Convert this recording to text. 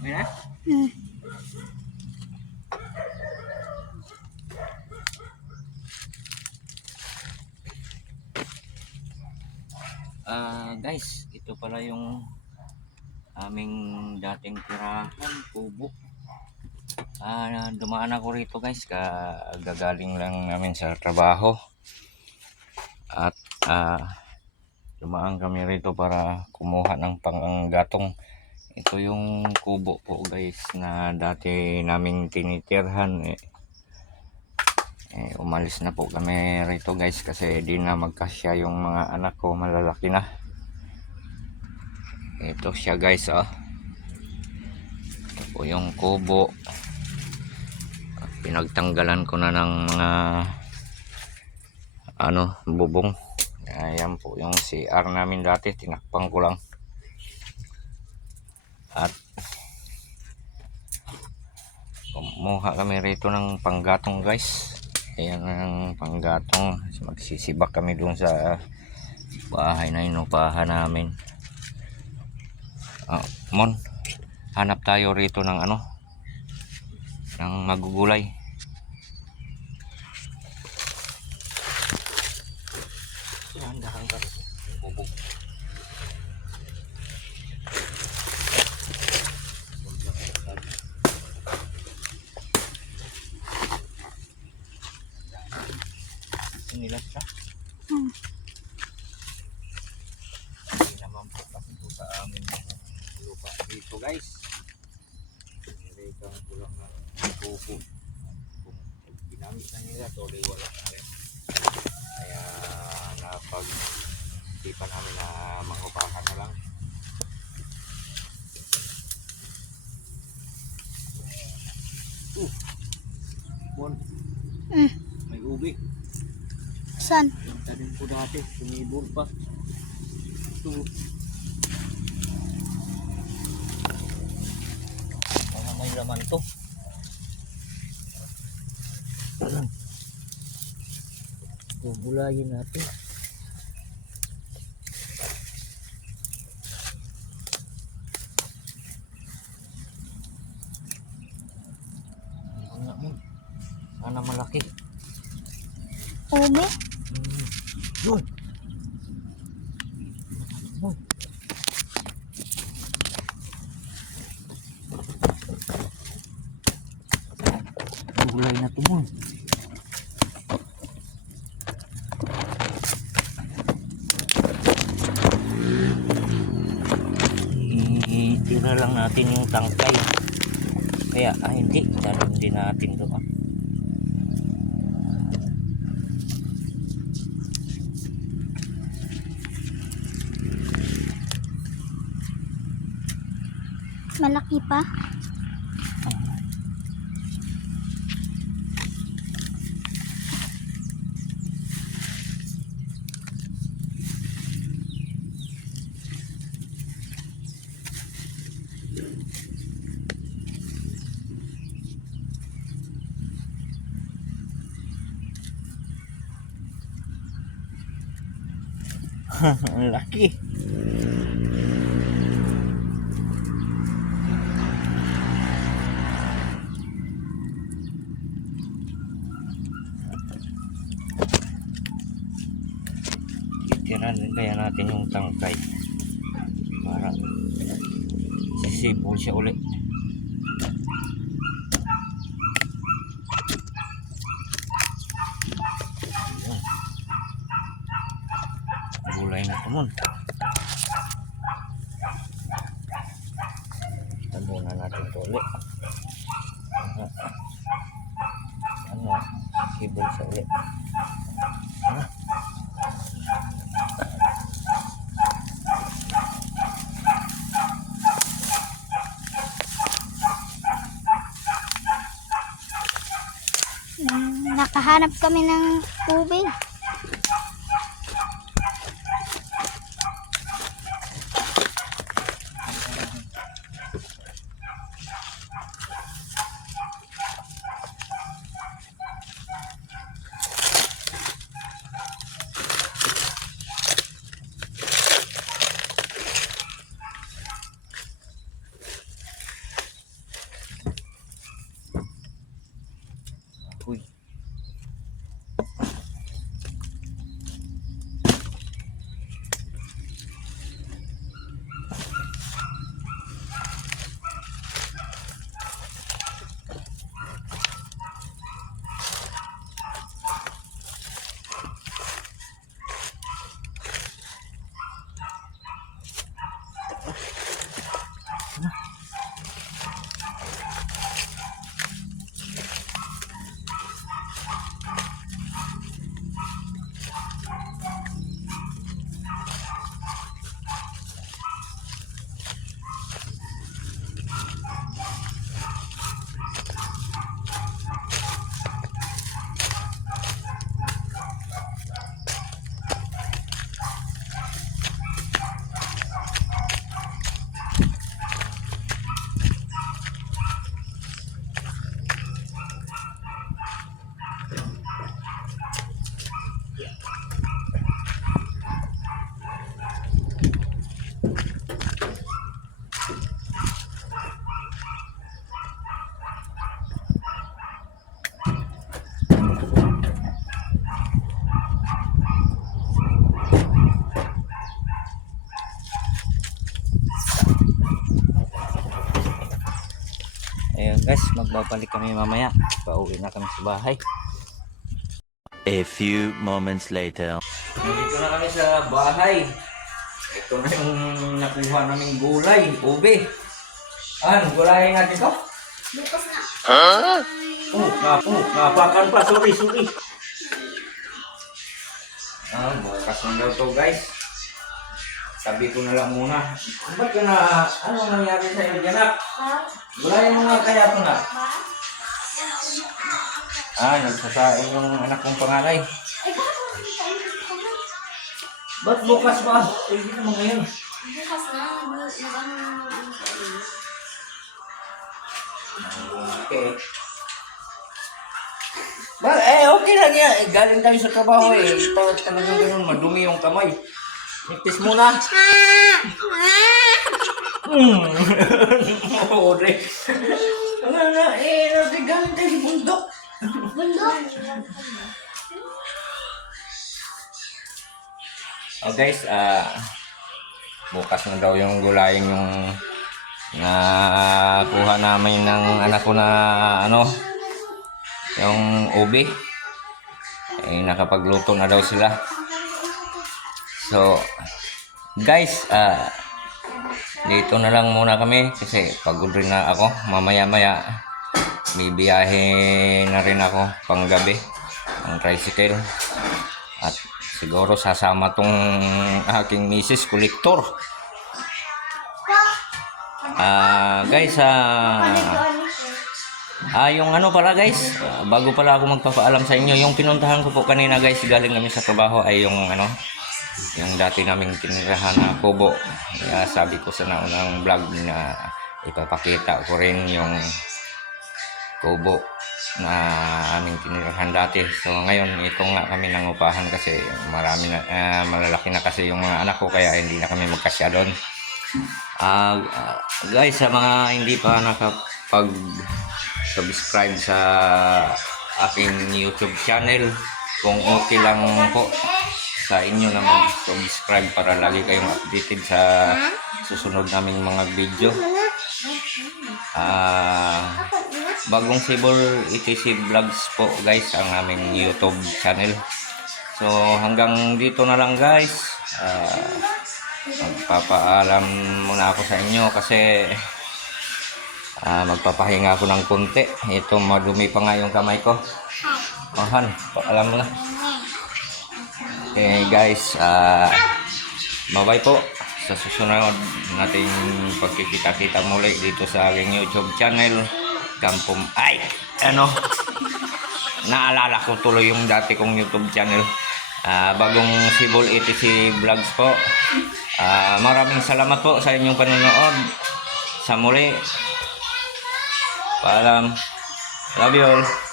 Okay na? Hmm. Guys, ito pala yung aming dating tirahan, kubo. Dumaan ako rito guys, gagaling lang namin sa trabaho. At dumaan kami rito para kumuha ng panggatong. Ito yung kubo po guys na dati naming tinitirhan. Umalis na po kami rito guys kasi di na magkasya yung mga anak ko, malalaki na. Ito siya guys, oh. Ito po yung kubo. Pinagtanggalan ko na ng mga bubong. Ayan po yung CR namin dati, tinakpan ko lang. At kumuha kami rito ng panggatong guys. Ayan ang panggatong. Magsisibak kami dun sa bahay na inupahan namin. Mon, hanap tayo rito ng ng magugulay. Yan, dahan ka rin. Bubog. Inilas ka? Hindi naman po kasi po sa amin yung lupa dito guys. Nilikan ko lang ng kubo. Kung ginamit na nila to, wala na rin. Kaya napag-isipan namin na mangupahan na lang. Bon, may ubi. Saan? Yung tanim ko dati, sumibol pa. Ito. Mga may laman to. Gugulayin natin. Ano mo? Sana malaki. Ube? Yun. Gulay na ito mo. Itira lang natin yung tangkay. Kaya hindi. Dalam din natin ito. Malaki pa? Ang laki. Titiran din kaya natin yung tangkay para sisipol siya ulit. Gulay na ito mo. Tabunan natin ito ulit. Sisipol siya ulit. Nakahanap kami ng ube. Guys, magbabalik kami mamaya. Pauwi na kami sa bahay. A few moments later. Nandito na kami sa bahay. Ito na yung nakuha naming gulay, ube. Gulayin natin to? Bukas na. Napakan pa. Sorry. Bukas na daw to, guys. Sabi ko na lang muna. Ba't ka na, ano nangyari sa iyo, Janak? Gulayin mo nga kaya ito na. Nagsasain yung anak kong panganay. Ba't bukas ba? Hindi naman ngayon. Bukas na. Okay. Okay lang yan. Galing tayo sa trabaho Ito talagang ganun, madumi yung kamay. Nipis muna. Oo, Dre. Galing tayo sa bundok. Guys, bukas na daw yung gulayin yung nakuha namin ng anak ko na yung ube. Nakapagluto na daw sila. So, guys, dito na lang muna kami kasi pagod rin na ako. Mamaya-maya, bibiyahe na rin ako panggabi ng tricycle. At siguro sasama tong aking misis, kolektor. Guys, yung pala guys, bago pala ako magpapaalam sa inyo, yung pinuntahan ko po kanina guys, galing namin sa trabaho ay yung yung dati naming tinirahan na kubo. Sabi ko sa naunang vlog na ipapakita ko rin yung kubo na aming tinirahan dati. So ngayon ito nga kami nangupahan kasi marami na, malalaki na kasi yung mga anak ko kaya hindi na kami magkasya doon. Guys, sa mga hindi pa nakapag-subscribe sa aking YouTube channel, kung okay lang po sa inyo na mag-subscribe para lagi kayong updated sa susunod naming mga video. Bagong Sibol ETC Vlogs po guys ang aming YouTube channel. So hanggang dito na lang guys. Magpapaalam muna ako sa inyo kasi magpapahinga ako ng konti. Ito madumi pa nga yung kamay ko. Paalam mo na. Okay guys, bye-bye po sa susunod nating pagkikita-kita muli dito sa aking YouTube channel. Kampong naalala ko tuloy yung dati kong YouTube channel. Bagong Sibol ETC Vlogs po. Maraming salamat po sa inyong panonood. Sa muli, paalam. Love you all.